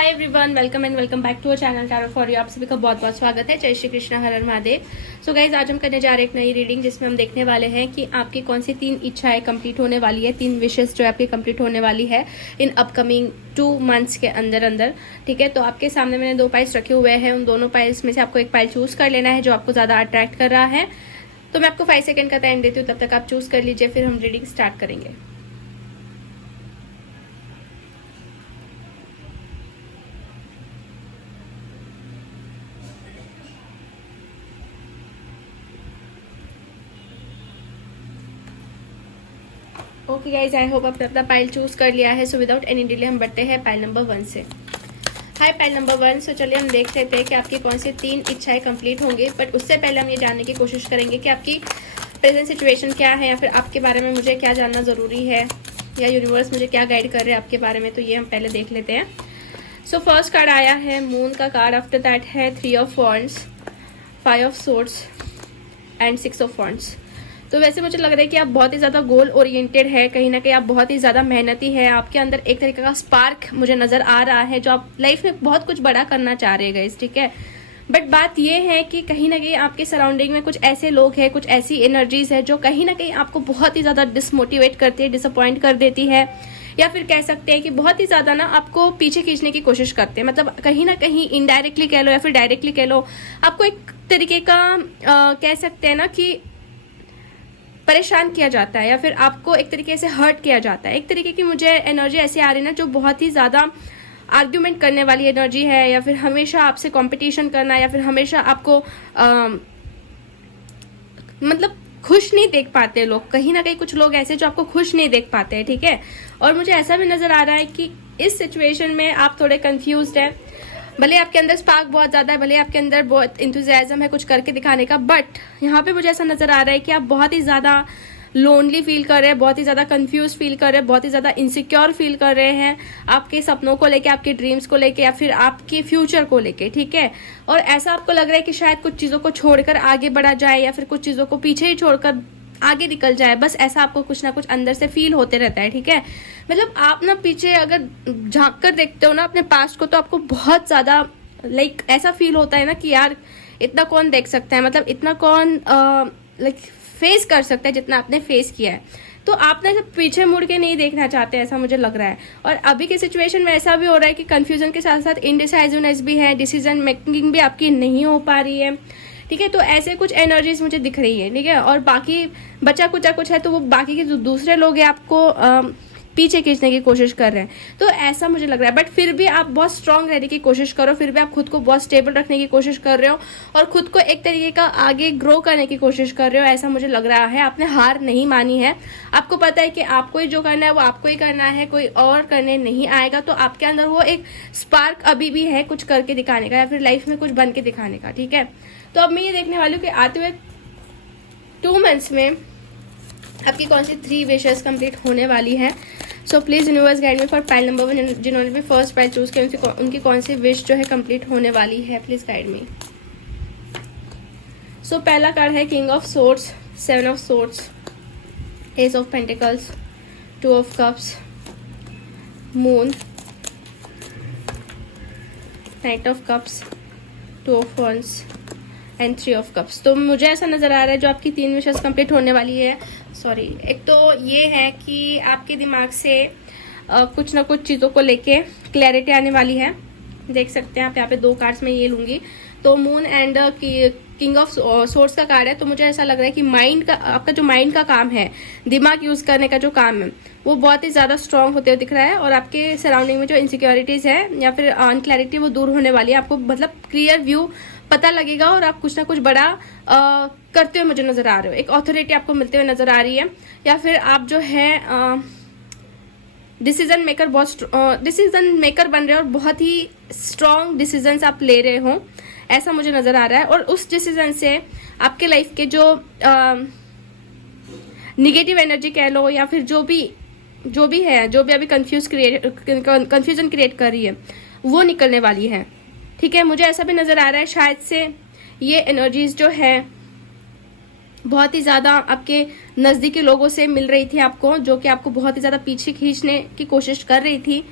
Hi everyone, welcome and welcome back to our channel tarot for you. आप सभी का बहुत बहुत स्वागत है। जय श्री कृष्ण, हर हर महादेव। सो गाइज, आज हम करने जा रहे हैं एक नई रीडिंग जिसमें हम देखने वाले हैं कि आपकी कौन सी 3 इच्छाएं कंप्लीट होने वाली है, 3 विशेष जो आपकी कंप्लीट होने वाली है इन अपकमिंग 2 मंथ्स के अंदर अंदर। ठीक है, तो आपके सामने मैंने 2 पाइल्स रखे हुए हैं। उन दोनों पाइल्स में से आपको एक पाइल चूज कर लेना है जो आपको ज्यादा अट्रैक्ट कर रहा है। तो मैं आपको 5 सेकंड का टाइम देती हूँ, तब तक आप चूज कर लीजिए, फिर हम रीडिंग स्टार्ट करेंगे। ओके गाइज, आई होप आपने अपना पाइल चूज कर लिया है। सो विदाउट एनी डिले हम बढ़ते हैं पाइल नंबर 1 से। हाय पाइल नंबर 1। सो चलिए हम देख लेते हैं कि आपकी कौन सी 3 इच्छाएं कंप्लीट होंगी। बट उससे पहले हम ये जानने की कोशिश करेंगे कि आपकी प्रेजेंट सिचुएशन क्या है, या फिर आपके बारे में मुझे क्या जानना ज़रूरी है, या यूनिवर्स मुझे क्या गाइड कर रहे हैं आपके बारे में। तो ये हम पहले देख लेते हैं। सो फर्स्ट कार्ड आया है मून का कार्ड। आफ्टर दैट है 3 of wands, 5 of swords and 6 of wands. तो वैसे मुझे लग रहा है कि आप बहुत ही ज़्यादा गोल ओरिएंटेड है, कहीं ना कहीं आप बहुत ही ज़्यादा मेहनती है। आपके अंदर एक तरीके का स्पार्क मुझे नज़र आ रहा है, जो आप लाइफ में बहुत कुछ बड़ा करना चाह रहे हैं गाइस। ठीक है, बट बात यह है कि कहीं ना कहीं आपके सराउंडिंग में कुछ ऐसे लोग हैं, कुछ ऐसी एनर्जीज है जो कहीं ना कहीं आपको बहुत ही ज़्यादा डिसमोटिवेट करती है, डिसअपॉइंट कर देती है, या फिर कह सकते हैं कि बहुत ही ज़्यादा ना आपको पीछे खींचने की कोशिश करते हैं। मतलब कहीं ना कहीं इनडायरेक्टली कह लो या फिर डायरेक्टली कह लो, आपको एक तरीके का कह सकते हैं ना कि परेशान किया जाता है, या फिर आपको एक तरीके से हर्ट किया जाता है। एक तरीके की मुझे एनर्जी ऐसी आ रही है ना, जो बहुत ही ज़्यादा आर्ग्यूमेंट करने वाली एनर्जी है, या फिर हमेशा आपसे कंपटीशन करना, या फिर हमेशा आपको मतलब खुश नहीं देख पाते लोग। कहीं ना कहीं कुछ लोग ऐसे जो आपको खुश नहीं देख पाते हैं। ठीक है, और मुझे ऐसा भी नज़र आ रहा है कि इस सिचुएशन में आप थोड़े कन्फ्यूज्ड हैं। भले आपके अंदर स्पार्क बहुत ज़्यादा है, भले आपके अंदर बहुत इंथुजियाज्म है कुछ करके दिखाने का, बट यहाँ पे मुझे ऐसा नज़र आ रहा है कि आप बहुत ही ज़्यादा लोनली फील कर रहे हैं, बहुत ही ज़्यादा कंफ्यूज फील कर रहे हैं, बहुत ही ज़्यादा इनसिक्योर फील कर रहे हैं आपके सपनों को लेके, आपके ड्रीम्स को लेके, या फिर आपके फ्यूचर को लेके। ठीक है, और ऐसा आपको लग रहा है कि शायद कुछ चीज़ों को छोड़कर आगे बढ़ा जाए, या फिर कुछ चीज़ों को पीछे ही छोड़कर आगे निकल जाए। बस ऐसा आपको कुछ ना कुछ अंदर से फील होते रहता है। ठीक है, मतलब आप ना पीछे अगर झांक कर देखते हो ना अपने पास्ट को, तो आपको बहुत ज़्यादा लाइक ऐसा फील होता है ना कि यार इतना कौन देख सकता है, मतलब इतना कौन लाइक फेस कर सकता है जितना आपने फेस किया है। तो आप ना जब पीछे मुड़ के नहीं देखना चाहते, ऐसा मुझे लग रहा है। और अभी की सिचुएशन में ऐसा भी हो रहा है कि कंफ्यूजन के साथ साथ इनडिसाइजनेस भी है, डिसीजन मेकिंग भी आपकी नहीं हो पा रही है। ठीक है, तो ऐसे कुछ एनर्जीज मुझे दिख रही है। ठीक है, और बाकी बचा कुछ है, तो वो बाकी के जो दूसरे लोग हैं आपको पीछे खींचने की कोशिश कर रहे हैं। तो ऐसा मुझे लग रहा है, बट फिर भी आप बहुत स्ट्रांग रहने की कोशिश करो, फिर भी आप खुद को बहुत स्टेबल रखने की कोशिश कर रहे हो, और खुद को एक तरीके का आगे ग्रो करने की कोशिश कर रहे हो, ऐसा मुझे लग रहा है। आपने हार नहीं मानी है, आपको पता है कि आपको ही जो करना है वो आपको ही करना है, कोई और करने नहीं आएगा। तो आपके अंदर वो एक स्पार्क अभी भी है कुछ करके दिखाने का, या फिर लाइफ में कुछ बन के दिखाने का। ठीक है, तो अब मैं ये देखने वाली हूँ कि आते हुए 2 मंथ्स में आपकी कौन सी 3 विशेस कंप्लीट होने वाली है। So please universe guide me for pile number 1। जिन्होंने भी फर्स्ट पाइल चूज किया उनकी कौन सी विश जो है कंप्लीट होने वाली है, प्लीज गाइड मी। सो पहला कार्ड है king of swords, 7 of swords, ace of pentacles, 2 of cups, moon, knight of cups, 2 of wands and 3 of cups. तो मुझे ऐसा नजर आ रहा है जो आपकी 3 विशेस कंप्लीट होने वाली है। सॉरी, एक तो ये है कि आपके दिमाग से कुछ ना कुछ चीज़ों को लेके क्लैरिटी आने वाली है। देख सकते हैं आप यहाँ पे 2 कार्ड्स में ये लूंगी, तो moon and king of source का कार्ड है। तो मुझे ऐसा लग रहा है कि माइंड का, आपका जो माइंड का काम है, दिमाग यूज करने का जो काम है, वो बहुत ही ज़्यादा स्ट्रांग होते हुए दिख रहा है। और आपके सराउंडिंग में जो इनसिक्योरिटीज़ है या फिर अनक्लैरिटी, वो दूर होने वाली है। आपको मतलब क्लियर व्यू पता लगेगा, और आप कुछ ना कुछ बड़ा करते हुए मुझे नजर आ रहे हो। एक ऑथोरिटी आपको मिलते हुए नजर आ रही है, या फिर आप जो है डिसीजन मेकर बन रहे हो, और बहुत ही स्ट्रांग डिसीजंस आप ले रहे हो, ऐसा मुझे नजर आ रहा है। और उस डिसीजन से आपके लाइफ के जो निगेटिव एनर्जी कह लो, या फिर जो भी है, जो भी अभी कंफ्यूजन क्रिएट कर रही है, वो निकलने वाली है। ठीक है, मुझे ऐसा भी नजर आ रहा है शायद से ये एनर्जीज जो है बहुत ही ज़्यादा आपके नज़दीकी लोगों से मिल रही थी आपको, जो कि आपको बहुत ही ज़्यादा पीछे खींचने की कोशिश कर रही थी।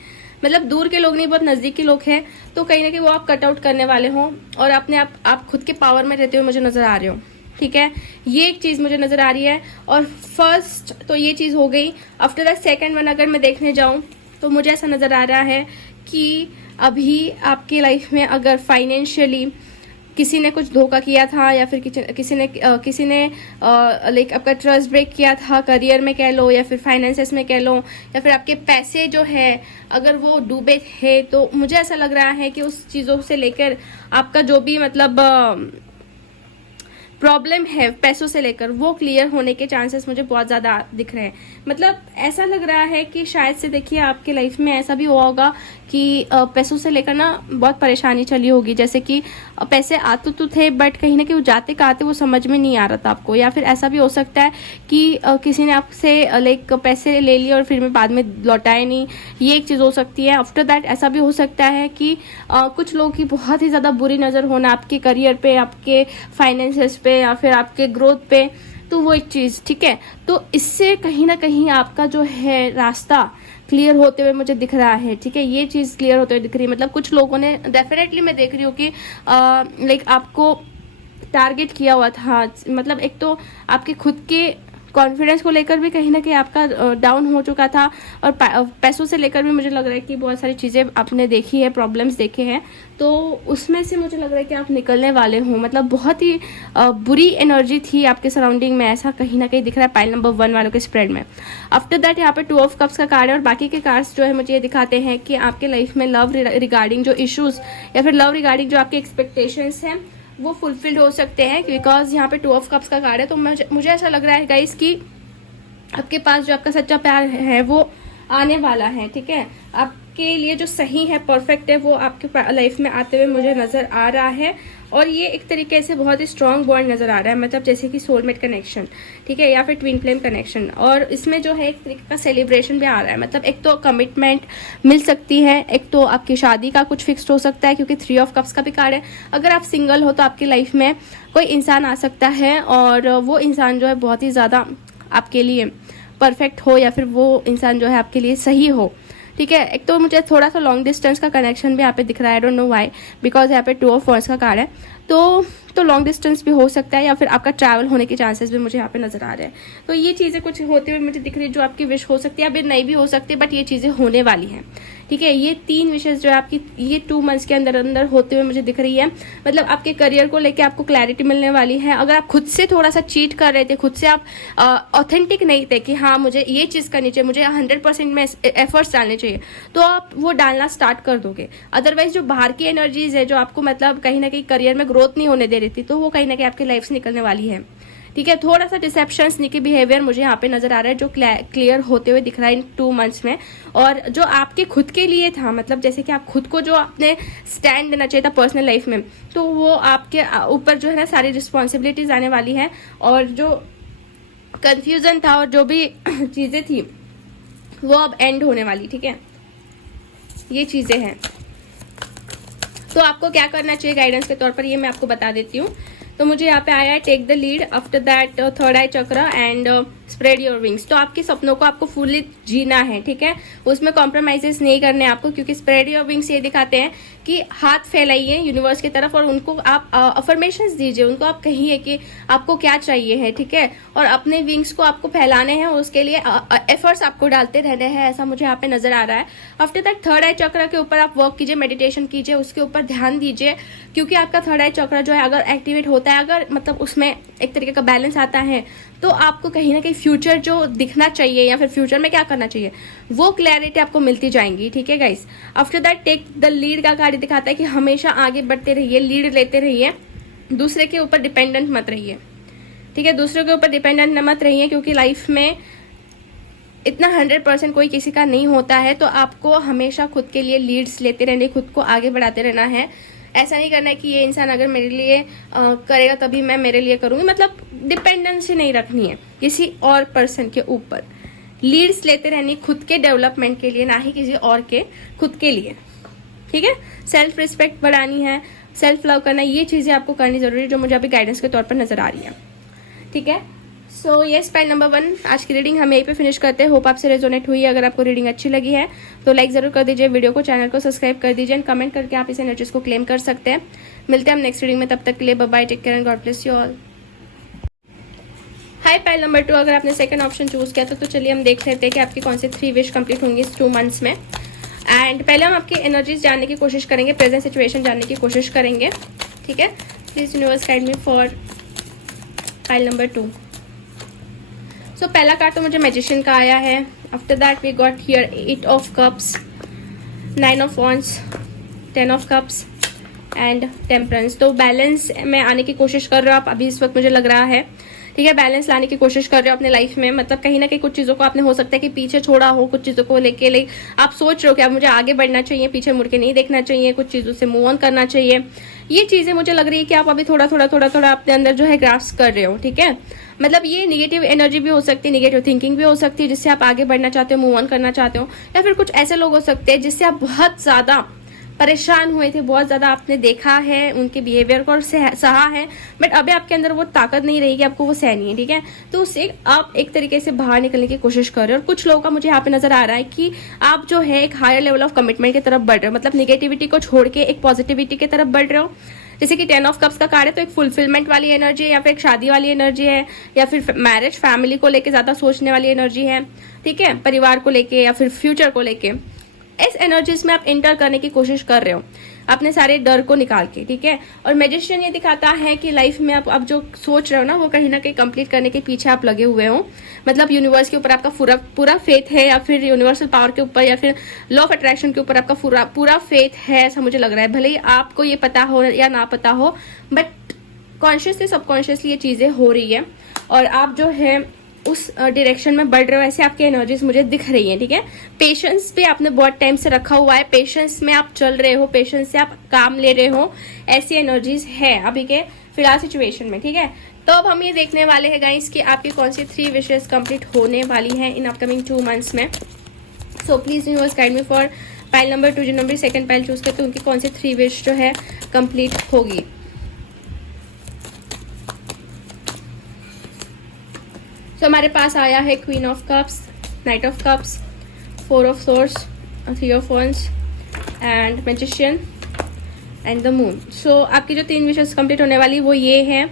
मतलब दूर के लोग नहीं, बहुत नजदीक के लोग हैं, तो कहीं ना कहीं वो आप कट आउट करने वाले हो और अपने आप खुद के पावर में रहते हुए मुझे नजर आ रहे हो। ठीक है, ये एक चीज मुझे नजर आ रही है। और फर्स्ट तो ये चीज हो गई। आफ्टर द सेकंड वन अगर मैं देखने जाऊं तो मुझे ऐसा नजर आ रहा है कि अभी आपकी लाइफ में अगर फाइनेंशियली किसी ने कुछ धोखा किया था या फिर किसी ने लाइक आपका ट्रस्ट ब्रेक किया था, करियर में कह लो या फिर फाइनेंसेस में कह लो, या फिर आपके पैसे जो है अगर वो डूबे थे, तो मुझे ऐसा लग रहा है कि उस चीज़ों से लेकर आपका जो भी मतलब प्रॉब्लम है पैसों से लेकर, वो क्लियर होने के चांसेस मुझे बहुत ज़्यादा दिख रहे हैं। मतलब ऐसा लग रहा है कि शायद से देखिए आपके लाइफ में ऐसा भी हुआ होगा कि पैसों से लेकर ना बहुत परेशानी चली होगी, जैसे कि पैसे आते तो थे बट कहीं ना कहीं वो जाते कहाँ थे वो समझ में नहीं आ रहा था आपको। या फिर ऐसा भी हो सकता है कि किसी ने आपसे लाइक पैसे ले लिए और फिर में बाद में लौटाए नहीं, ये एक चीज़ हो सकती है। आफ्टर दैट ऐसा भी हो सकता है कि कुछ लोगों की बहुत ही ज़्यादा बुरी नज़र होना आपके करियर पे, आपके फाइनेंसेस पे या फिर आपके ग्रोथ पे, तो वो एक चीज़। ठीक है, तो इससे कहीं ना कहीं आपका जो है रास्ता क्लियर होते हुए मुझे दिख रहा है। ठीक है, ये चीज़ क्लियर होते हुए दिख रही है। मतलब कुछ लोगों ने डेफिनेटली मैं देख रही हूँ कि लाइक आपको टारगेट किया हुआ था। मतलब एक तो आपके खुद के कॉन्फिडेंस को लेकर भी कहीं ना कहीं आपका डाउन हो चुका था, और पैसों से लेकर भी मुझे लग रहा है कि बहुत सारी चीज़ें आपने देखी है, प्रॉब्लम्स देखे हैं, तो उसमें से मुझे लग रहा है कि आप निकलने वाले हो। मतलब बहुत ही बुरी एनर्जी थी आपके सराउंडिंग में, ऐसा कहीं ना कहीं दिख रहा है पाइल नंबर 1 वालों के स्प्रेड में। आफ्टर दैट यहाँ पे 2 ऑफ कप्स का कार्ड है, और बाकी के कार्ड्स जो है मुझे ये दिखाते हैं कि आपके लाइफ में लव रिगार्डिंग जो इश्यूज या फिर लव रिगार्डिंग जो आपके एक्सपेक्टेशंस हैं वो फुलफिल्ड हो सकते हैं, बिकॉज यहाँ पे 2 ऑफ कप्स का कार्ड है। तो मुझे ऐसा लग रहा है गाइस कि आपके पास जो आपका सच्चा प्यार है वो आने वाला है। ठीक है, आपके लिए जो सही है, परफेक्ट है, वो आपके लाइफ में आते हुए मुझे नजर आ रहा है। और ये एक तरीके से बहुत ही स्ट्रॉन्ग बॉन्ड नजर आ रहा है, मतलब जैसे कि सोलमेट कनेक्शन, ठीक है, या फिर ट्विन फ्लेम कनेक्शन। और इसमें जो है एक तरीके का सेलिब्रेशन भी आ रहा है। मतलब एक तो कमिटमेंट मिल सकती है, एक तो आपकी शादी का कुछ फिक्स्ड हो सकता है, क्योंकि 3 ऑफ कप्स का भी कार्ड है। अगर आप सिंगल हो तो आपकी लाइफ में कोई इंसान आ सकता है, और वो इंसान जो है बहुत ही ज़्यादा आपके लिए परफेक्ट हो, या फिर वो इंसान जो है आपके लिए सही हो। ठीक है, एक तो मुझे थोड़ा सा लॉन्ग डिस्टेंस का कनेक्शन भी यहाँ पे दिख रहा है, I don't know why, because यहाँ पे 2 ऑफ वॉन्ड्स का कार्ड है, तो लॉन्ग डिस्टेंस भी हो सकता है, या फिर आपका ट्रैवल होने के चांसेस भी मुझे यहाँ पे नजर आ रहे हैं। तो ये चीज़ें कुछ होते हुए मुझे दिख रही है, जो आपकी विश हो सकती है, अभी नहीं भी हो सकती, बट ये चीज़ें होने वाली हैं। ठीक है, ये 3 विशेष जो है आपकी ये 2 मंथ्स के अंदर अंदर होते हुए मुझे दिख रही है। मतलब आपके करियर को लेके आपको क्लैरिटी मिलने वाली है। अगर आप खुद से थोड़ा सा चीट कर रहे थे, खुद से आप ऑथेंटिक नहीं थे कि हाँ मुझे ये चीज़ करनी चाहिए, मुझे 100% में एफर्ट्स डालने चाहिए, तो आप वो डालना स्टार्ट कर दोगे। अदरवाइज जो बाहर की एनर्जीज है, जो आपको मतलब कहीं ना कहीं करियर में ग्रोथ नहीं होने दे रही थी, तो वो कहीं ना कहीं आपकी लाइफ से निकलने वाली है। ठीक है, थोड़ा सा डिसेप्शन, स्नीकी बिहेवियर मुझे यहाँ पे नजर आ रहा है, जो क्लियर होते हुए दिख रहा है इन 2 मंथ्स में। और जो आपके खुद के लिए था, मतलब जैसे कि आप खुद को जो आपने स्टैंड देना चाहिए था पर्सनल लाइफ में, तो वो आपके ऊपर जो है ना सारी रिस्पॉन्सिबिलिटीज आने वाली है। और जो कंफ्यूजन था और जो भी चीजें थी वो अब एंड होने वाली। ठीक है, ये चीजें हैं। तो आपको क्या करना चाहिए गाइडेंस के तौर पर, ये मैं आपको बता देती हूँ। तो मुझे यहाँ पे आया है take the lead, after that third eye chakra and spread your wings. तो आपके सपनों को आपको फुली जीना है। ठीक है, उसमें कॉम्प्रोमाइजेस नहीं करने आपको, क्योंकि स्प्रेड योर विंग्स ये दिखाते हैं कि हाथ फैलाइए यूनिवर्स की तरफ और उनको आप अफर्मेशंस दीजिए, उनको आप कहिए कि आपको क्या चाहिए है। ठीक है, और अपने विंग्स को आपको फैलाने हैं, उसके लिए एफर्ट्स आपको डालते रहने हैं, ऐसा मुझे यहाँ पे नजर आ रहा है। आफ्टर दैट थर्ड आई चक्र के ऊपर आप वर्क कीजिए, मेडिटेशन कीजिए, उसके ऊपर ध्यान दीजिए, क्योंकि आपका थर्ड आई चक्र जो है अगर एक्टिवेट होता है, अगर मतलब उसमें एक तरीके का बैलेंस आता है, तो आपको कहीं ना कहीं फ्यूचर जो दिखना चाहिए या फिर फ्यूचर में क्या करना चाहिए वो क्लैरिटी आपको मिलती जाएंगी। ठीक है guys, after that take the lead का कार्ड दिखाता है कि हमेशा आगे बढ़ते रहिए, लीड लेते रहिए, दूसरे के ऊपर डिपेंडेंट मत रहिए। ठीक है, दूसरे के ऊपर डिपेंडेंट मत रहिए, क्योंकि लाइफ में इतना 100% कोई किसी का नहीं होता है। तो आपको हमेशा खुद के लिए लीड्स लेते रहने, खुद को आगे बढ़ाते रहना है। ऐसा नहीं करना है कि ये इंसान अगर मेरे लिए करेगा तभी मैं मेरे लिए करूंगी, मतलब डिपेंडेंसी नहीं रखनी है किसी और पर्सन के ऊपर। लीड्स लेते रहनी खुद के डेवलपमेंट के लिए, ना ही किसी और के, खुद के लिए। ठीक है, सेल्फ रिस्पेक्ट बढ़ानी है, सेल्फ लव करना, ये चीजें आपको करनी जरूरी है, जो मुझे अभी गाइडेंस के तौर पर नजर आ रही है। ठीक है, सो यस, पाइल नंबर 1 आज की रीडिंग हम यहीं पे फिनिश करते हैं। होप आपसे रेजोनेट हुई। अगर आपको रीडिंग अच्छी लगी है तो लाइक ज़रूर कर दीजिए, वीडियो को, चैनल को सब्सक्राइब कर दीजिए एंड कमेंट करके आप इस एनर्जीज को क्लेम कर सकते हैं। मिलते हैं हम नेक्स्ट रीडिंग में, तब तक के लिए bye bye, take care and god bless you all. Hi pile number 2, अगर आपने सेकंड ऑप्शन चूज किया तो चलिए हम देख लेते हैं कि आपकी कौन से 3 विश कंप्लीट होंगी इस 2 मंथ्स में। एंड पहले हम आपकी एनर्जीज जानने की कोशिश करेंगे, प्रेजेंट सिचुएशन जानने की कोशिश करेंगे, ठीक है। Please universe guide me for pile number 2। सो पहला कार्ड तो मुझे मैजिशियन का आया है। After that we got here 8 of cups, 9 of wands, 10 of cups and temperance. तो बैलेंस में आने की कोशिश कर रहे हो आप अभी इस वक्त, मुझे लग रहा है, ठीक है। बैलेंस लाने की कोशिश कर रहे हो अपने लाइफ में। मतलब कहीं ना कहीं कुछ चीज़ों को आपने हो सकता है कि पीछे छोड़ा हो, कुछ चीज़ों को लेके आप सोच रहे हो कि अब मुझे आगे बढ़ना चाहिए, पीछे मुड़ के नहीं देखना चाहिए, कुछ चीज़ों से मूव ऑन करना चाहिए। ये चीज़ें मुझे लग रही है कि आप अभी थोड़ा थोड़ा अपने अंदर जो है ग्रास्प कर रहे हो, ठीक है। मतलब ये नेगेटिव एनर्जी भी हो सकती है, नेगेटिव थिंकिंग भी हो सकती है, जिससे आप आगे बढ़ना चाहते हो, मूव ऑन करना चाहते हो। या फिर कुछ ऐसे लोग हो सकते हैं जिससे आप बहुत ज़्यादा परेशान हुए थे, बहुत ज़्यादा आपने देखा है उनके बिहेवियर को और सहा है, बट अभी आपके अंदर वो ताकत नहीं रही कि आपको वो सहनी है, ठीक है। तो उससे आप एक तरीके से बाहर निकलने की कोशिश कर रहे हो। और कुछ लोगों का मुझे यहाँ पे नजर आ रहा है कि आप जो है एक हायर लेवल ऑफ कमिटमेंट की तरफ बढ़ रहे हो, मतलब निगेटिविटी को छोड़ के एक पॉजिटिविटी की तरफ बढ़ रहे हो। जैसे कि 10 ऑफ कप्स का कार्ड है, तो एक फुलफिलमेंट वाली एनर्जी है, या फिर एक शादी वाली एनर्जी है, या फिर मैरिज फैमिली को लेके ज्यादा सोचने वाली एनर्जी है, ठीक है, परिवार को लेके या फिर फ्यूचर को लेके। इस एनर्जीज में आप इंटर करने की कोशिश कर रहे हो अपने सारे डर को निकाल के, ठीक है। और मैजिशियन ये दिखाता है कि लाइफ में आप अब जो सोच रहे हो ना, वो कहीं ना कहीं कंप्लीट करने के पीछे आप लगे हुए हो। मतलब यूनिवर्स के ऊपर आपका पूरा फेथ है, या फिर यूनिवर्सल पावर के ऊपर, या फिर लॉ ऑफ अट्रैक्शन के ऊपर आपका पूरा फेथ है, ऐसा मुझे लग रहा है। भले ही आपको ये पता हो या ना पता हो, बट कॉन्शियसली सबकॉन्शियसली ये चीजें हो रही है और आप जो है उस डायरेक्शन में बढ़ रहे हो, ऐसे आपकी एनर्जीज मुझे दिख रही हैं, ठीक है। पेशेंस भी आपने बहुत टाइम से रखा हुआ है, पेशेंस में आप चल रहे हो, पेशेंस से आप काम ले रहे हो, ऐसी एनर्जीज है अभी के फिलहाल सिचुएशन में, ठीक है। तो अब हम ये देखने वाले हैं गाइस कि आपकी कौन सी 3 विशेस कंप्लीट होने वाली हैं इन अपकमिंग 2 मंथ्स में। So please universe guide me for pile number 2, जो नंबर सेकंड पाइल चूज करते हैं उनकी कौन सी 3 विश जो है कंप्लीट होगी। तो हमारे पास आया है queen of cups, knight of cups, 4 of swords, 3 of wands and magician and the moon. So आपकी जो 3 विशेस कंप्लीट होने वाली वो ये है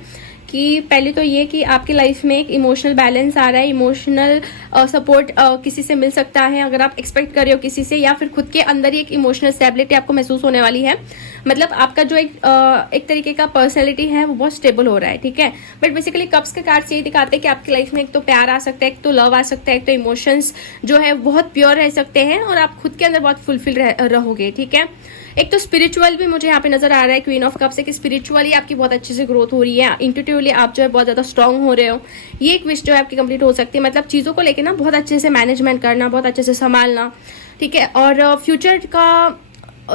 कि पहले तो ये कि आपकी लाइफ में एक इमोशनल बैलेंस आ रहा है, इमोशनल सपोर्ट किसी से मिल सकता है अगर आप एक्सपेक्ट कर रहे हो किसी से, या फिर खुद के अंदर ही एक इमोशनल स्टेबिलिटी आपको महसूस होने वाली है। मतलब आपका जो एक तरीके का पर्सनैलिटी है वो बहुत स्टेबल हो रहा है, ठीक है। बट बेसिकली कप्स के कार्ड्स ये दिखाते हैं कि आपकी लाइफ में एक तो प्यार आ सकता है, एक तो लव आ सकता है, एक तो इमोशंस जो है बहुत प्योर रह सकते हैं और आप खुद के अंदर बहुत फुलफिल रहोगे, ठीक है। एक तो स्पिरिचुअल भी मुझे यहाँ पे नजर आ रहा है क्वीन ऑफ कप से कि स्पिरिचुअली आपकी बहुत अच्छे से ग्रोथ हो रही है, इंट्यूटिवली आप जो है बहुत ज्यादा स्ट्रांग हो रहे हो। ये एक विश जो है आपकी कंप्लीट हो सकती है। मतलब चीजों को लेकर ना बहुत अच्छे से मैनेजमेंट करना, बहुत अच्छे से संभालना, ठीक है। और फ्यूचर का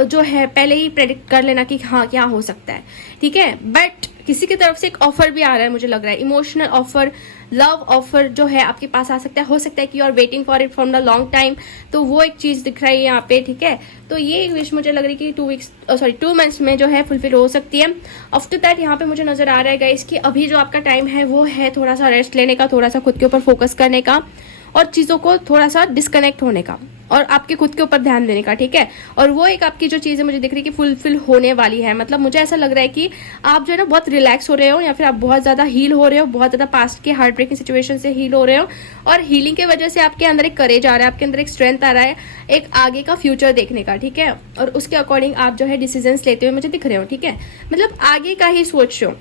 जो है पहले ही प्रेडिक्ट कर लेना कि हाँ क्या हो सकता है, ठीक है। बट किसी की तरफ से एक ऑफर भी आ रहा है, मुझे लग रहा है इमोशनल ऑफर, लव ऑफर जो है आपके पास आ सकता है। हो सकता है कि you are waiting for it from the long time, तो वो एक चीज दिख रही है यहाँ पे, ठीक है। तो ये एक विश मुझे लग रही है कि 2 मंथ्स में जो है फुलफिल हो सकती है। आफ्टर दैट यहाँ पे मुझे नजर आ रहा है गाइस कि अभी जो आपका टाइम है वो है थोड़ा सा रेस्ट लेने का, थोड़ा सा खुद के ऊपर फोकस करने का और चीजों को थोड़ा सा डिस्कनेक्ट होने का और आपके खुद के ऊपर ध्यान देने का, ठीक है। और वो एक आपकी जो चीजें मुझे दिख रही है कि फुलफिल होने वाली है। मतलब मुझे ऐसा लग रहा है कि आप जो है ना बहुत रिलैक्स हो रहे हो, या फिर आप बहुत ज्यादा हील हो रहे हो, बहुत ज्यादा पास्ट के हार्ट ब्रेकिंग सिचुएशन से हील हो रहे हो, और हीलिंग की वजह से आपके अंदर एक करेज आ रहा है, आपके अंदर एक स्ट्रेंथ आ रहा है, एक आगे का फ्यूचर देखने का, ठीक है। और उसके अकॉर्डिंग आप जो है डिसीजंस लेते हुए मुझे दिख रहे हो, ठीक है। मतलब आगे का ही सोच रहे हो।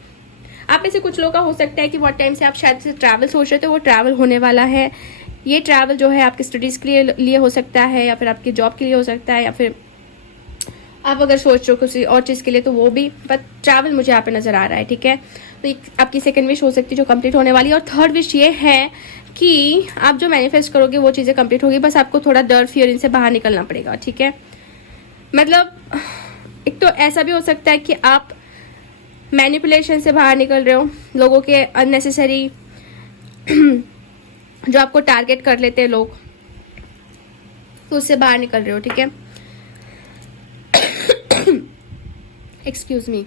आप में से कुछ लोग का हो सकता है कि बहुत टाइम से आप शायद से ट्रैवल सोच रहे थे, वो ट्रैवल होने वाला है। ये ट्रैवल जो है आपकी स्टडीज के लिए हो सकता है, या फिर आपकी जॉब के लिए हो सकता है, या फिर आप अगर सोच रहे हो किसी और चीज़ के लिए तो वो भी, बट ट्रैवल मुझे यहाँ पे नजर आ रहा है, ठीक है। तो आपकी सेकंड विश हो सकती है जो कंप्लीट होने वाली है। और थर्ड विश ये है कि आप जो मैनिफेस्ट करोगे वो चीज़ें कंप्लीट होगी, बस आपको थोड़ा डर फियर इनसे बाहर निकलना पड़ेगा, ठीक है। मतलब एक तो ऐसा भी हो सकता है कि आप मैनिपुलेशन से बाहर निकल रहे हो, लोगों के अननेसेसरी जो आपको टारगेट कर लेते हैं लोग, तो उससे बाहर निकल रहे हो, ठीक है। Excuse me.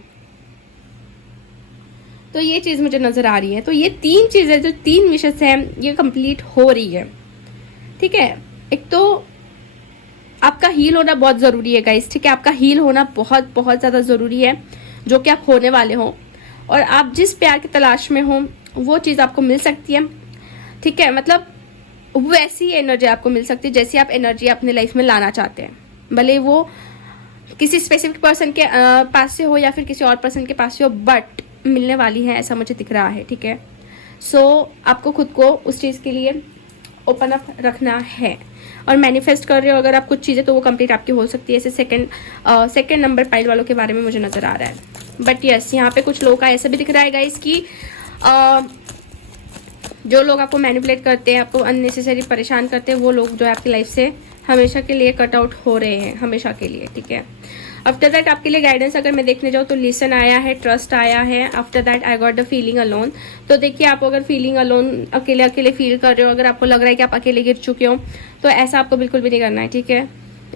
तो ये चीज़ मुझे नज़र आ रही है। तो ये 3 चीज़ें जो 3 विशेस हैं ये कंप्लीट हो रही है, ठीक है। एक तो आपका हील होना बहुत ज़रूरी है गाइस, ठीक है। आपका हील होना बहुत बहुत ज़्यादा ज़रूरी है, जो कि आप होने वाले हो। और आप जिस प्यार की तलाश में हो वो चीज़ आपको मिल सकती है, ठीक है। मतलब वैसी एनर्जी आपको मिल सकती है जैसी आप एनर्जी अपने लाइफ में लाना चाहते हैं, भले वो किसी स्पेसिफिक पर्सन के पास से हो या फिर किसी और पर्सन के पास से हो, बट मिलने वाली है, ऐसा मुझे दिख रहा है, ठीक है। सो आपको खुद को उस चीज़ के लिए ओपन अप रखना है और मैनिफेस्ट कर रहे हो अगर आप कुछ चीज़ें, तो वो कंप्लीट आपकी हो सकती है। ऐसे सेकंड नंबर पाइल वालों के बारे में मुझे नज़र आ रहा है। बट यस, यहाँ पे कुछ लोगों का ऐसा भी दिख रहा है गाइस कि जो लोग आपको मैनिपुलेट करते हैं, आपको अननेसेसरी परेशान करते हैं, वो लोग जो है आपकी लाइफ से हमेशा के लिए कट आउट हो रहे हैं, हमेशा के लिए, ठीक है। आफ्टर दैट आपके लिए गाइडेंस अगर मैं देखने जाऊँ तो लिसन आया है, ट्रस्ट आया है। After that I got the feeling alone. तो देखिए, आप अगर फीलिंग अलोन अकेले अकेले फील कर रहे हो, अगर आपको लग रहा है कि आप अकेले गिर चुके हो, तो ऐसा आपको बिल्कुल भी नहीं करना है, ठीक है।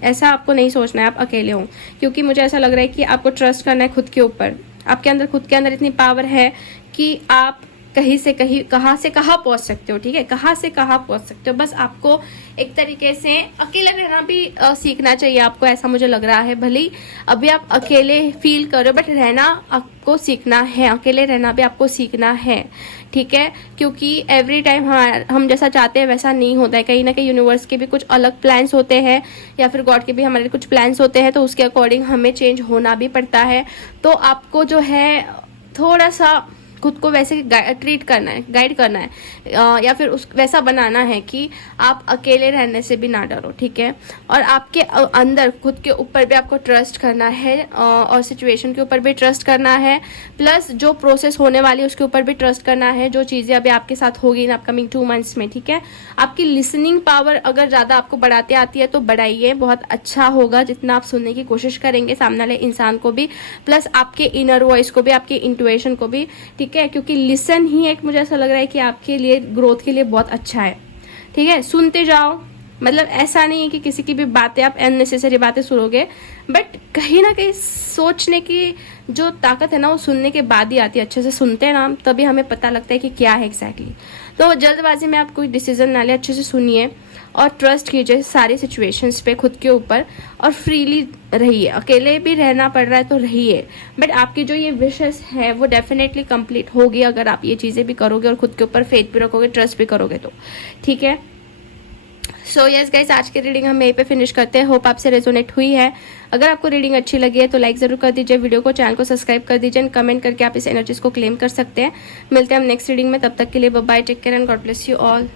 ऐसा आपको नहीं सोचना है आप अकेले हो, क्योंकि मुझे ऐसा लग रहा है कि आपको ट्रस्ट करना है खुद के ऊपर। आपके अंदर, खुद के अंदर इतनी पावर है कि आप कहीं से कहीं, कहाँ से कहाँ पहुंच सकते हो, ठीक है। कहाँ से कहाँ पहुंच सकते हो, बस आपको एक तरीके से अकेला रहना भी सीखना चाहिए आपको, ऐसा मुझे लग रहा है। भले ही अभी आप अकेले फील कर रहे हो, बट रहना आपको सीखना है, अकेले रहना भी आपको सीखना है, ठीक है। क्योंकि एवरी टाइम हम जैसा चाहते हैं वैसा नहीं होता है। कहीं ना कहीं यूनिवर्स के भी कुछ अलग प्लान्स होते हैं, या फिर गॉड के भी हमारे कुछ प्लान्स होते हैं, तो उसके अकॉर्डिंग हमें चेंज होना भी पड़ता है। तो आपको जो है थोड़ा सा खुद को वैसे ट्रीट करना है, गाइड करना है, या फिर उस वैसा बनाना है कि आप अकेले रहने से भी ना डरो, ठीक है। और आपके अंदर खुद के ऊपर भी आपको ट्रस्ट करना है, और सिचुएशन के ऊपर भी ट्रस्ट करना है, प्लस जो प्रोसेस होने वाली है उसके ऊपर भी ट्रस्ट करना है, जो चीज़ें अभी आपके साथ होगी इन अपकमिंग 2 मंथ्स में, ठीक है। आपकी लिसनिंग पावर अगर ज़्यादा आपको बढ़ाते आती है तो बढ़ाइए, बहुत अच्छा होगा जितना आप सुनने की कोशिश करेंगे सामने वाले इंसान को भी, प्लस आपके इनर वॉइस को भी, आपके इंट्यूशन को भी, ठीक है। क्योंकि लिसन ही एक, मुझे ऐसा लग रहा है कि आपके लिए ग्रोथ के लिए बहुत अच्छा है, ठीक है। सुनते जाओ, मतलब ऐसा नहीं है कि किसी की भी बातें आप अननेसेसरी बातें सुनोगे, बट कहीं ना कहीं सोचने की जो ताकत है ना, वो सुनने के बाद ही आती है। अच्छे से सुनते हैं ना, तभी हमें पता लगता है कि क्या है एग्जैक्टली। तो जल्दबाजी में आप कोई डिसीजन ना ले, अच्छे से सुनिए और ट्रस्ट कीजिए सारी सिचुएशंस पे खुद के ऊपर, और फ्रीली रहिए। अकेले भी रहना पड़ रहा है तो रहिए, बट आपकी जो ये विशेस है वो डेफिनेटली कंप्लीट होगी अगर आप ये चीज़ें भी करोगे और खुद के ऊपर फेथ भी रखोगे, ट्रस्ट भी करोगे तो, ठीक है। सो यस गाइस, आज की रीडिंग हम यहीं पे फिनिश करते हैं। होप आपसे रेजोनेट हुई है। अगर आपको रीडिंग अच्छी लगी है तो लाइक ज़रूर कर दीजिए, वीडियो को, चैनल को सब्सक्राइब कर दीजिए, एंड कमेंट करके आप इस एनर्जीज को क्लेम कर सकते हैं। मिलते हैं हम नेक्स्ट रीडिंग में, तब तक के लिए bye bye, take care and god bless you all.